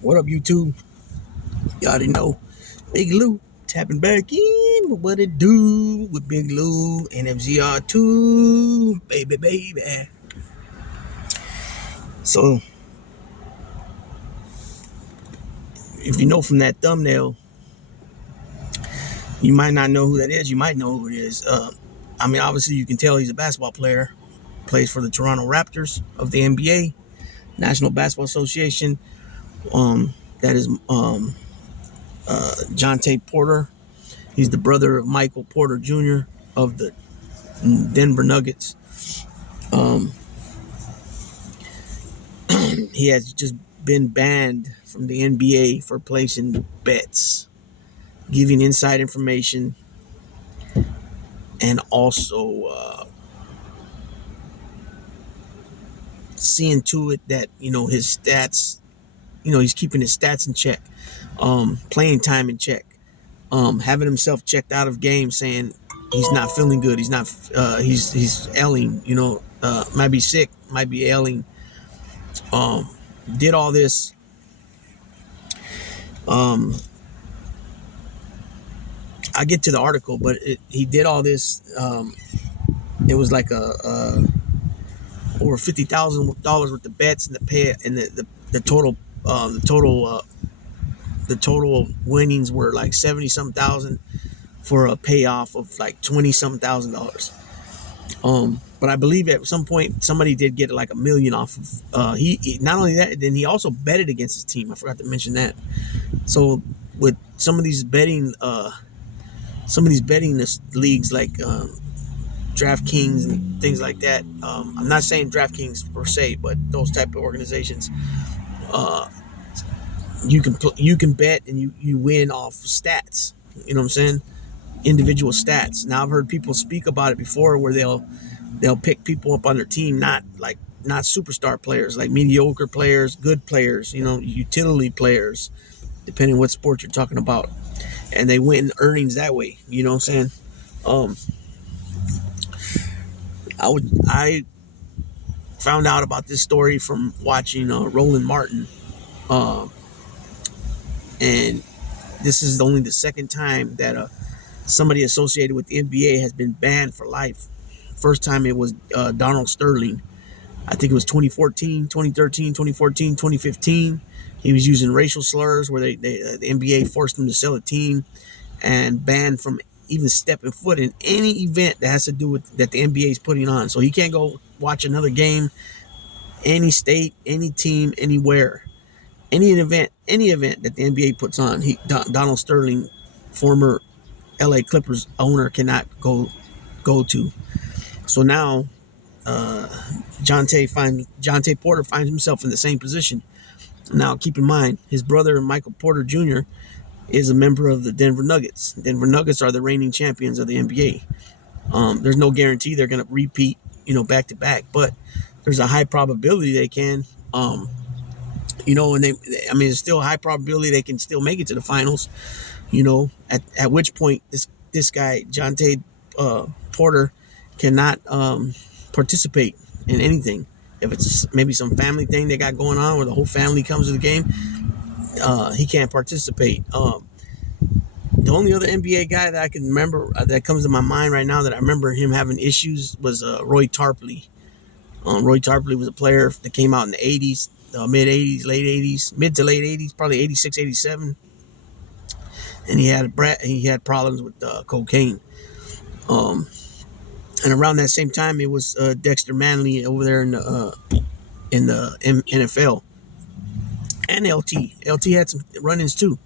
What up, YouTube? You already know. Big Lou tapping back in with what it do with Big Lou and FZR2. Baby. So, if you know from that thumbnail, you might not know who that is. You might know who it is. Obviously, you can tell he's a basketball player. Plays for the Toronto Raptors of the NBA, National Basketball Association. That is Jontay Porter. He's the brother of Michael Porter Jr. of the Denver Nuggets. He has just been banned from the NBA for placing bets, giving inside information, and also seeing to it that his stats. He's keeping his stats in check, playing time in check, having himself checked out of games, saying he's not feeling good. He's not. He's ailing. Might be sick. Might be ailing. Did all this. I get to the article, but he did all this. It was like over $50,000 worth of bets, and the pay and the total the total winnings were like 70 something thousand for a payoff of like 20 something $1,000. But I believe at some point somebody did get like $1 million off of. He not only that, then he also betted against his team. I forgot to mention that. So with some of these betting leagues like DraftKings and things like that. I'm not saying DraftKings per se, but those type of organizations. You can bet and you win off stats. You know what I'm saying? Individual stats. Now I've heard people speak about it before, where they'll pick people up on their team, not superstar players, like mediocre players, good players, utility players, depending on what sport you're talking about, and they win earnings that way. You know what I'm saying? I found out about this story from watching Roland Martin, and this is only the second time that somebody associated with the NBA has been banned for life. First time it was Donald Sterling. I think it was 2014, 2013, 2014, 2015. He was using racial slurs where the NBA forced him to sell a team and banned from even stepping foot in any event that has to do with that the NBA is putting on. So he can't go watch another game, any state, any team, anywhere, any event that the NBA puts on. Donald Sterling, former LA Clippers owner, cannot go to. So now Jontay Porter finds himself in the same position. Now keep in mind, his brother Michael Porter Jr. is a member of the Denver Nuggets. Denver Nuggets are the reigning champions of the NBA. There's no guarantee they're going to repeat, back to back, but there's a high probability they can. And it's still a high probability they can still make it to the finals. At which point this guy Jontay Porter cannot participate in anything. If it's maybe some family thing they got going on where the whole family comes to the game, he can't participate. The only other NBA guy that I can remember that comes to my mind right now that I remember him having issues was Roy Tarpley. Roy Tarpley was a player that came out in the 80s, mid to late 80s, probably 86, 87. And he had problems with cocaine. And around that same time, it was Dexter Manley over there in the NFL, and LT. LT had some run-ins too.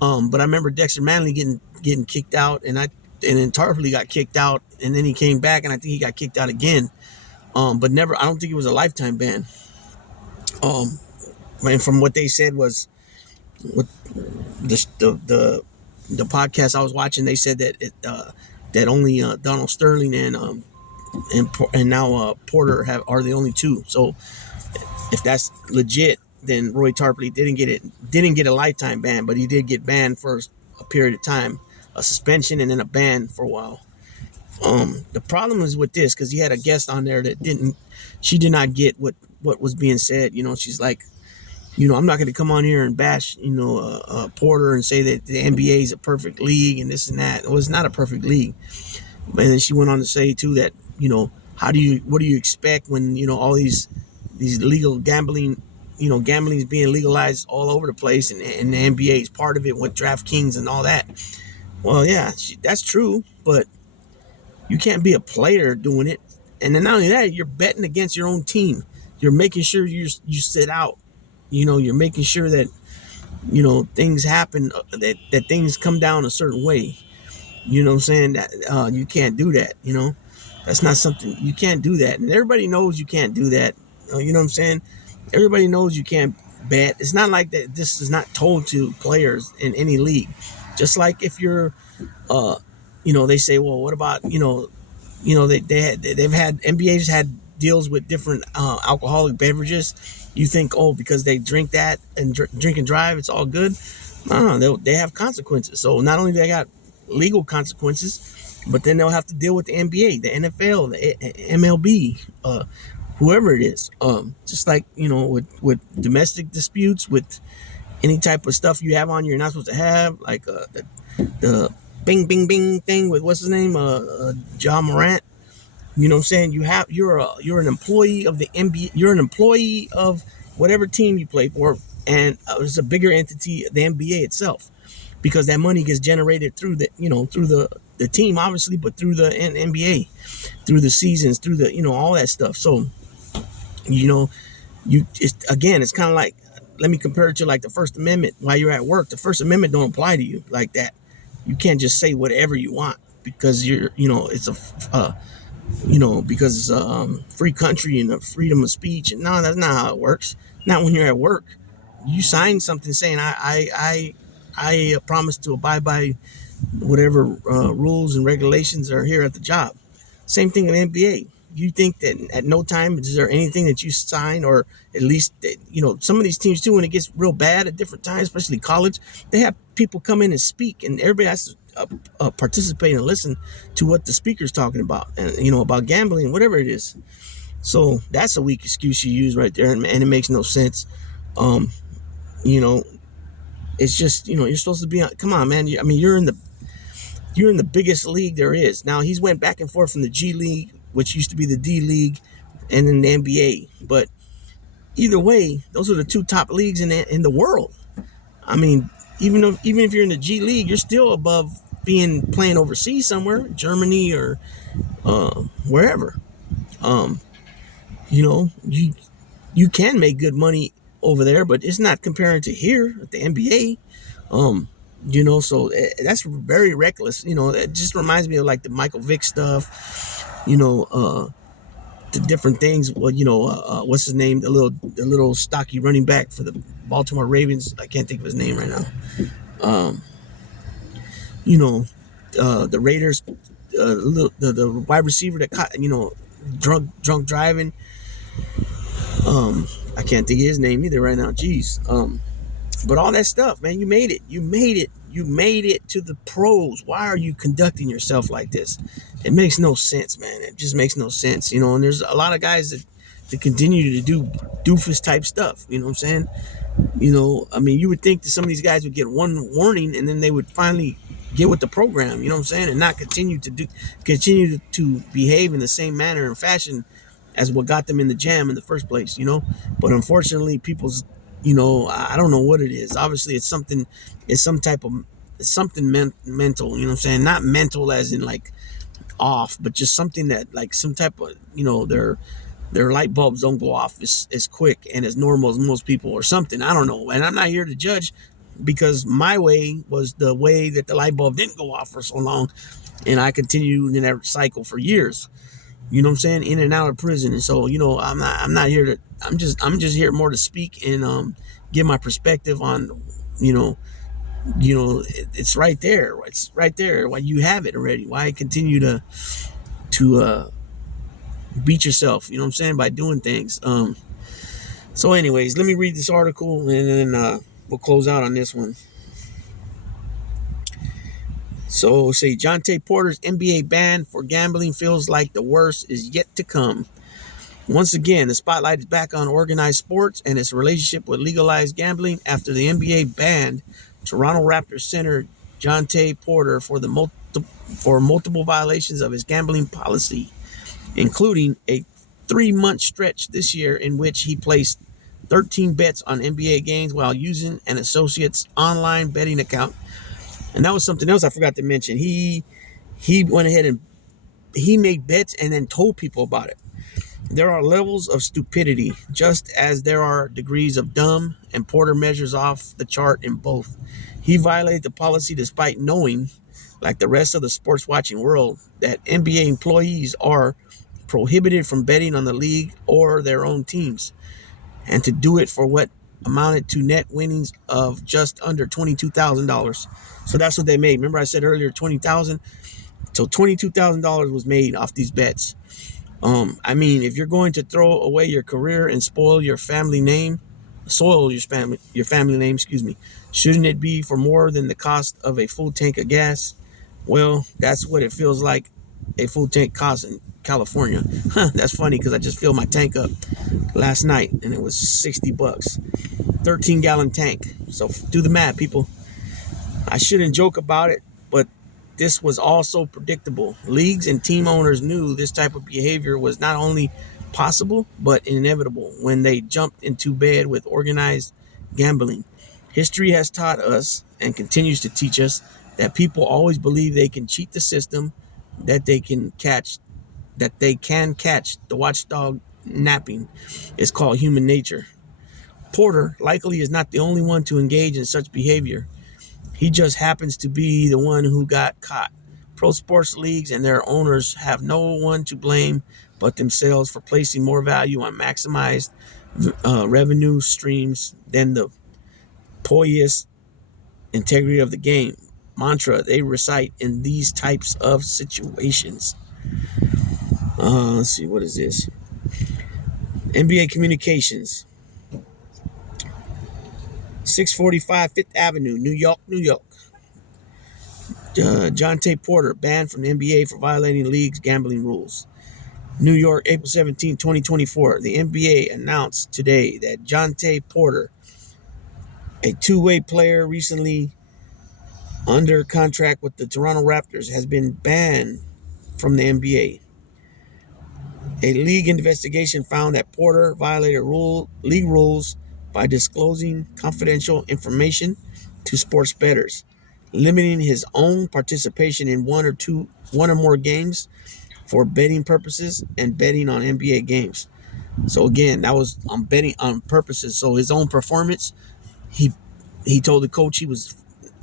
But I remember Dexter Manley getting kicked out, and then Tarpley got kicked out, and then he came back, and I think he got kicked out again. But never. I don't think it was a lifetime ban. And from what they said was, with the podcast I was watching, they said that that only Donald Sterling and now Porter are the only two. So if that's legit, then Roy Tarpley didn't get a lifetime ban, but he did get banned for a period of time, a suspension and then a ban for a while. The problem is with this, because he had a guest on there that she did not get what was being said. She's like, I'm not going to come on here and bash, Porter and say that the NBA is a perfect league and this and that. Well, it's not a perfect league. And then she went on to say too that, what do you expect when, all these legal gambling, gambling is being legalized all over the place, and the NBA is part of it with DraftKings and all that. Well, yeah, that's true, but you can't be a player doing it. And then not only that, you're betting against your own team. You're making sure you sit out. You're making sure that things happen, that things come down a certain way. You know what I'm saying? That you can't do that. That's not something you can't do that, and everybody knows you can't do that. You know what I'm saying? Everybody knows you can't bet. It's not like that. This is not told to players in any league. Just like if you're, they say, well, what about they've had NBA's had deals with different alcoholic beverages. You think, oh, because they drink that and drink and drive, it's all good. No, they have consequences. So not only they got legal consequences, but then they'll have to deal with the NBA, the NFL, the MLB, whoever it is. Just like with domestic disputes, with any type of stuff you have on you're not supposed to have, like the bing bing bing thing with what's his name, John Morant. You know what I'm saying? You're an employee of the NBA. You're an employee of whatever team you play for, and it's a bigger entity, the NBA itself, because that money gets generated through the team, obviously, but through the NBA, through the seasons, through the all that stuff. So it's kind of like, let me compare it to like the First Amendment. While you're at work, the First Amendment don't apply to you like that. You can't just say whatever you want because it's because it's a free country and a freedom of speech. And no, that's not how it works. Not when you're at work. You sign something saying I promise to abide by whatever rules and regulations are here at the job. Same thing in the NBA. You think that at no time is there anything that you sign, or at least some of these teams too, when it gets real bad at different times, especially college, they have people come in and speak, and everybody has to participate and listen to what the speaker's talking about, and about gambling, whatever it is. So that's a weak excuse you use right there, and it makes no sense. It's just you're supposed to be on. Come on, man. You're in the biggest league there is. Now he's went back and forth from the G League, which used to be the D League, and then the NBA. But either way, those are the two top leagues in the world. Even if you're in the G League, you're still above playing overseas somewhere, Germany or wherever. You can make good money over there, but it's not comparing to here at the NBA. So that's very reckless. It just reminds me of like the Michael Vick stuff. The different things. Well, what's his name? The little stocky running back for the Baltimore Ravens. I can't think of his name right now. The Raiders, the wide receiver that caught, drunk driving. I can't think of his name either right now. Jeez. But all that stuff, man, you made it. You made it to the pros. Why are you conducting yourself like this? It makes no sense, man. It just makes no sense, and there's a lot of guys that continue to do doofus type stuff. You know what I'm saying? You would think that some of these guys would get one warning and then they would finally get with the program, you know what I'm saying? And not continue to behave in the same manner and fashion as what got them in the jam in the first place, But unfortunately, people's, I don't know what it is. Obviously, it's something mental, you know what I'm saying? Not mental as in like off, but just something that like some type of, their light bulbs don't go off as quick and as normal as most people or something. I don't know. And I'm not here to judge, because my way was the way that the light bulb didn't go off for so long. And I continued in that cycle for years. You know what I'm saying? In and out of prison. And so, I'm not here to, I'm just here more to speak and give my perspective on, it's right there. It's right there. Why you have it already? Why continue to beat yourself, you know what I'm saying, by doing things. So anyways, let me read this article and then we'll close out on this one. So say Jontay Porter's NBA ban for gambling feels like the worst is yet to come. Once again, the spotlight is back on organized sports and its relationship with legalized gambling after the NBA banned Toronto Raptors center Jontay Porter for multiple violations of his gambling policy, including a 3-month stretch this year in which he placed 13 bets on NBA games while using an associate's online betting account. And that was something else I forgot to mention. He went ahead and he made bets and then told people about it. There are levels of stupidity, just as there are degrees of dumb, and Porter measures off the chart in both. He violated the policy despite knowing, like the rest of the sports watching world, that NBA employees are prohibited from betting on the league or their own teams, and to do it for what amounted to net winnings of just under $22,000. So that's what they made. Remember I said earlier, 20,000. So $22,000 was made off these bets. I mean, if you're going to throw away your career and soil your family name, excuse me, shouldn't it be for more than the cost of a full tank of gas? Well, that's what it feels like a full tank costs in California. That's funny because I just filled my tank up last night and it was $60. 13-gallon tank. So do the math, people. I shouldn't joke about it, but this was also predictable. Leagues and team owners knew this type of behavior was not only possible, but inevitable when they jumped into bed with organized gambling. History has taught us and continues to teach us that people always believe they can cheat the system, that they can catch the watchdog napping. It's called human nature. Porter likely is not the only one to engage in such behavior. He just happens to be the one who got caught. Pro sports leagues and their owners have no one to blame but themselves for placing more value on maximized revenue streams than the poised integrity of the game mantra they recite in these types of situations. Let's see, what is this? NBA Communications, 645 Fifth Avenue, New York, New York. Jontay Porter banned from the NBA for violating league's gambling rules. New York, April 17, 2024. The NBA announced today that Jontay Porter, a two-way player recently under contract with the Toronto Raptors, has been banned from the NBA. A league investigation found that Porter violated league rules by disclosing confidential information to sports bettors, limiting his own participation in one or more games for betting purposes and betting on NBA games. So again, that was on betting on purposes. So his own performance, he told the coach he was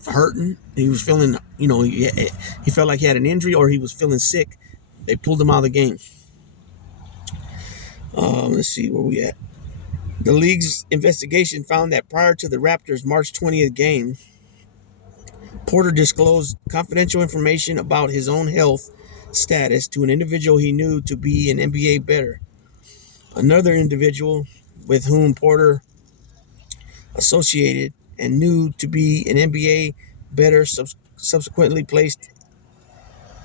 hurting. He was feeling, he felt like he had an injury or he was feeling sick. They pulled him out of the game. Let's see where we at. The league's investigation found that prior to the Raptors' March 20th game, Porter disclosed confidential information about his own health status to an individual he knew to be an NBA bettor. Another individual with whom Porter associated and knew to be an NBA bettor subsequently placed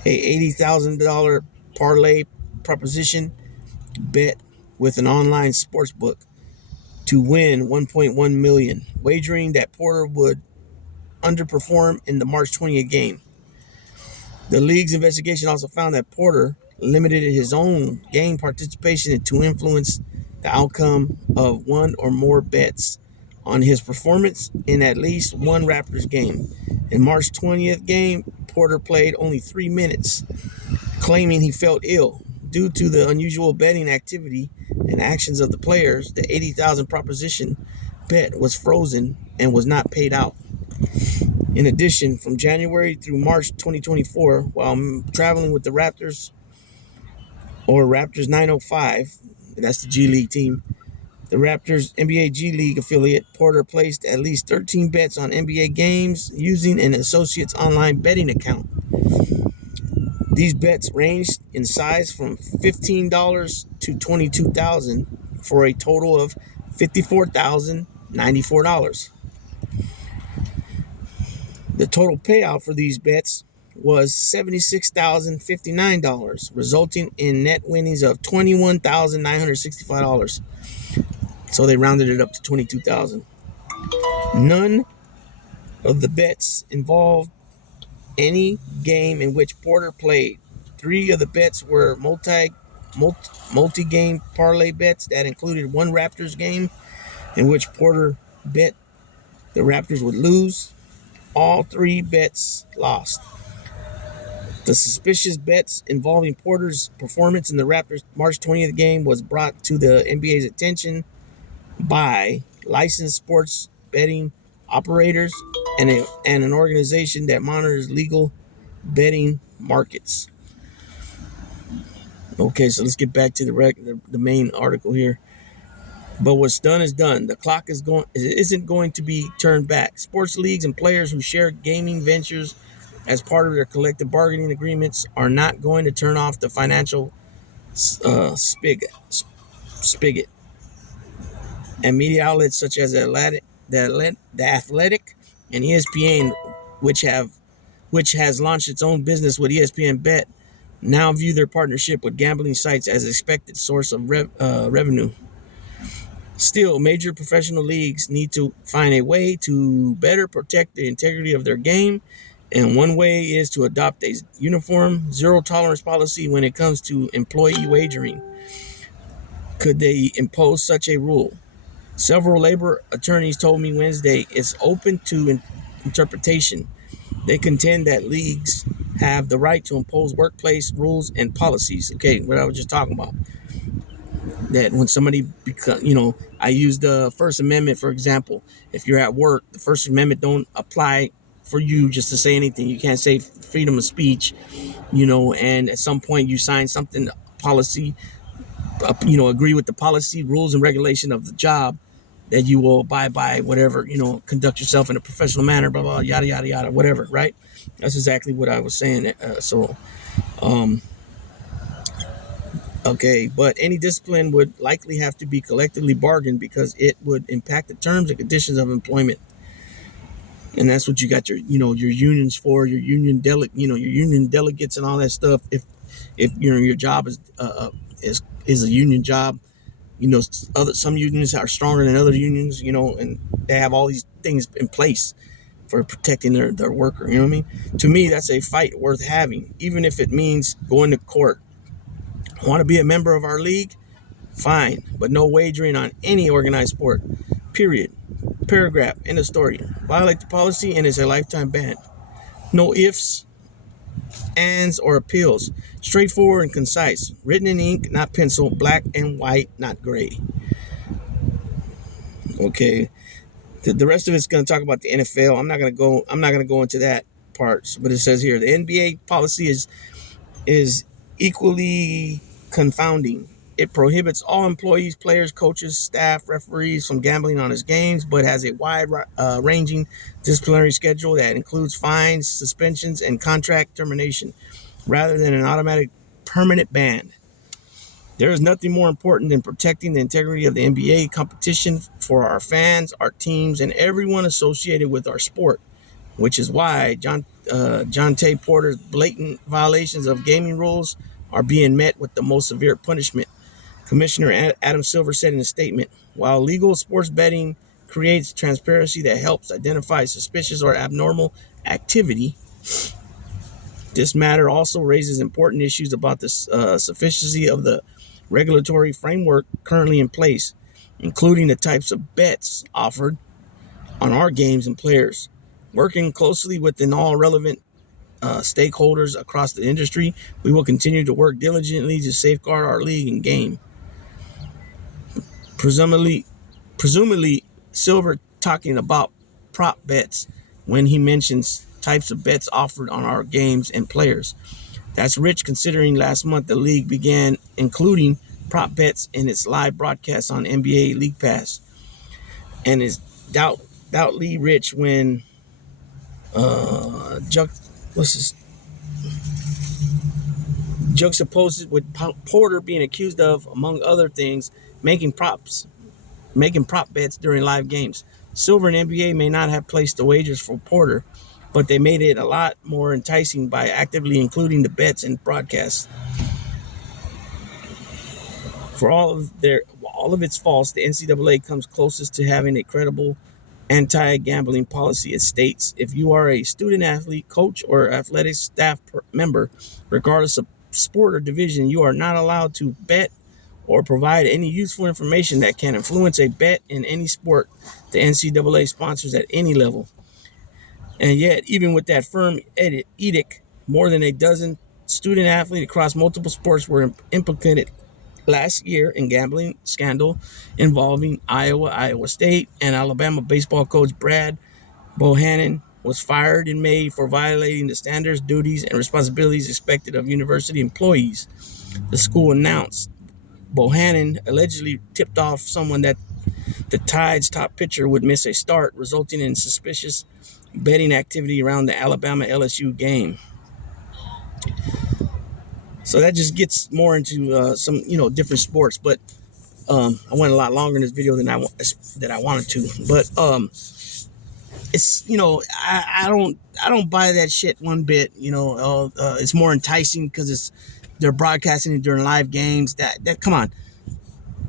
a $80,000 parlay proposition bet with an online sports book to win $1.1 million, wagering that Porter would underperform in the March 20th game. The league's investigation also found that Porter limited his own game participation to influence the outcome of one or more bets on his performance in at least one Raptors game. In March 20th game, Porter played only 3 minutes, claiming he felt ill. Due to the unusual betting activity and actions of the players, the $80,000 proposition bet was frozen and was not paid out. In addition, from January through March 2024, while traveling with the Raptors, or Raptors 905, that's the G League team, the Raptors NBA G League affiliate, Porter placed at least 13 bets on NBA games using an associate's online betting account. These bets ranged in size from $15 to $22,000 for a total of $54,094. The total payout for these bets was $76,059, resulting in net winnings of $21,965. So they rounded it up to 22,000. None of the bets involved any game in which Porter played. 3 of the bets were multi-game parlay bets that included one Raptors game in which Porter bet the Raptors would lose. All 3 bets lost. The suspicious bets involving Porter's performance in the Raptors' March 20th game was brought to the NBA's attention by licensed sports betting operators and an organization that monitors legal betting markets. Okay, so let's get back to the main article here. But what's done is done. The clock isn't going to be turned back. Sports leagues and players who share gaming ventures as part of their collective bargaining agreements are not going to turn off the financial spigot. And media outlets such as the Athletic and ESPN, which has launched its own business with ESPN Bet, now view their partnership with gambling sites as an expected source of revenue. Still, major professional leagues need to find a way to better protect the integrity of their game, and one way is to adopt a uniform, zero-tolerance policy when it comes to employee wagering. Could they impose such a rule? Several labor attorneys told me Wednesday it's open to interpretation. They contend that leagues have the right to impose workplace rules and policies. Okay, what I was just talking about. That when somebody I use the First Amendment, for example. If you're at work, the First Amendment don't apply for you just to say anything. You can't say freedom of speech, and at some point you sign something, policy, agree with the policy, rules, and regulation of the job that you will abide by, whatever, conduct yourself in a professional manner, blah, blah, yada, yada, yada, whatever, right? That's exactly what I was saying. Okay, but any discipline would likely have to be collectively bargained because it would impact the terms and conditions of employment. And that's what you got your unions for, your union delegates and all that stuff. If your job is a union job, some unions are stronger than other unions, and they have all these things in place for protecting their worker. You know what I mean? To me, that's a fight worth having, even if it means going to court. Want to be a member of our league? Fine, but no wagering on any organized sport. Period. Paragraph. End of story. Violate the policy and it's a lifetime ban. No ifs, ands, or appeals. Straightforward and concise. Written in ink, not pencil. Black and white, not gray. Okay. The rest of it's going to talk about the NFL. I'm not going to go into that part. But it says here the NBA policy is equally confounding. It prohibits all employees, players, coaches, staff, referees from gambling on his games, but has a wide-ranging disciplinary schedule that includes fines, suspensions, and contract termination, rather than an automatic permanent ban. There is nothing more important than protecting the integrity of the NBA competition for our fans, our teams, and everyone associated with our sport, which is why Jontay Porter's blatant violations of gaming rules are being met with the most severe punishment. Commissioner Adam Silver said in a statement, while legal sports betting creates transparency that helps identify suspicious or abnormal activity, this matter also raises important issues about the sufficiency of the regulatory framework currently in place, including the types of bets offered on our games and players. Working closely within all relevant stakeholders across the industry, we will continue to work diligently to safeguard our league and game. Presumably, Silver talking about prop bets when he mentions types of bets offered on our games and players. That's rich considering last month the league began including prop bets in its live broadcast on NBA League Pass. And is doubtly rich when juxtaposed with Porter being accused of, among other things, making prop bets during live games. Silver and NBA may not have placed the wagers for Porter, but they made it a lot more enticing by actively including the bets in broadcasts. For all of its faults, the NCAA comes closest to having a credible anti-gambling policy. It states, if you are a student athlete, coach, or athletic staff member, regardless of sport or division, you are not allowed to bet or provide any useful information that can influence a bet in any sport the NCAA sponsors at any level. And yet, even with that firm edict, more than a dozen student athletes across multiple sports were implicated last year in gambling scandal involving Iowa State, and Alabama baseball coach Brad Bohannon was fired in May for violating the standards, duties, and responsibilities expected of university employees. The school announced Bohannon allegedly tipped off someone that the Tide's top pitcher would miss a start, resulting in suspicious betting activity around the Alabama LSU game. So that just gets more into some different sports, but I went a lot longer in this video than I wanted to. But it's I don't buy that shit one bit. It's more enticing because they're broadcasting it during live games. That come on,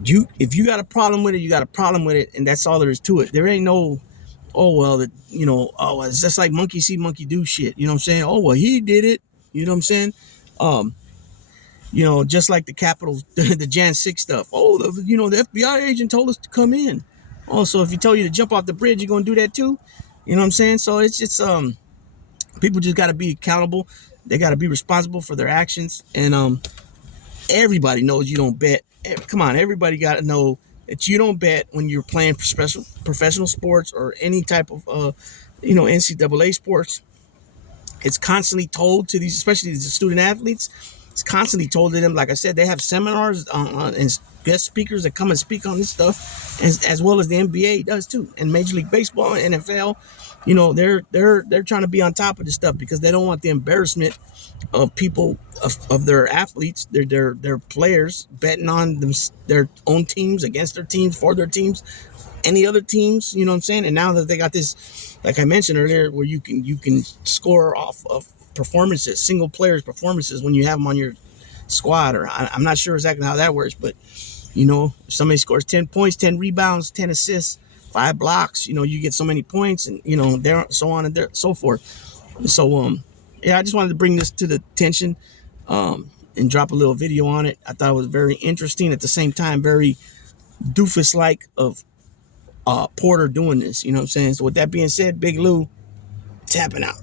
if you got a problem with it, you got a problem with it, and that's all there is to it. There ain't no it's just like monkey see, monkey do shit. You know what I'm saying? Oh, well, he did it. You know what I'm saying? Just like the Capitol, the Jan 6 stuff. Oh, the FBI agent told us to come in. Oh, so if he told you to jump off the bridge, you're going to do that too? You know what I'm saying? So it's people just got to be accountable. They got to be responsible for their actions. And everybody knows you don't bet. Come on, everybody got to know that you don't bet when you're playing professional sports or any type of NCAA sports. It's constantly told to these, especially the student athletes. It's constantly told to them. Like I said, they have seminars and guest speakers that come and speak on this stuff, as well as the NBA does too, and Major League Baseball and NFL. They're trying to be on top of this stuff because they don't want the embarrassment of people of their athletes, their players betting on their own teams against their teams, for their teams, any other teams. You know what I'm saying? And now that they got this, like I mentioned earlier, where you can score off of performances, single players' performances when you have them on your squad, or I'm not sure exactly how that works, but if somebody scores 10 points, 10 rebounds, 10 assists, 5 blocks, you get so many points, and there, so on and there, so forth. So I just wanted to bring this to the attention and drop a little video on it. I thought it was very interesting, at the same time very doofus like of Porter doing this. You know what I'm saying? So with that being said, Big Lou tapping out.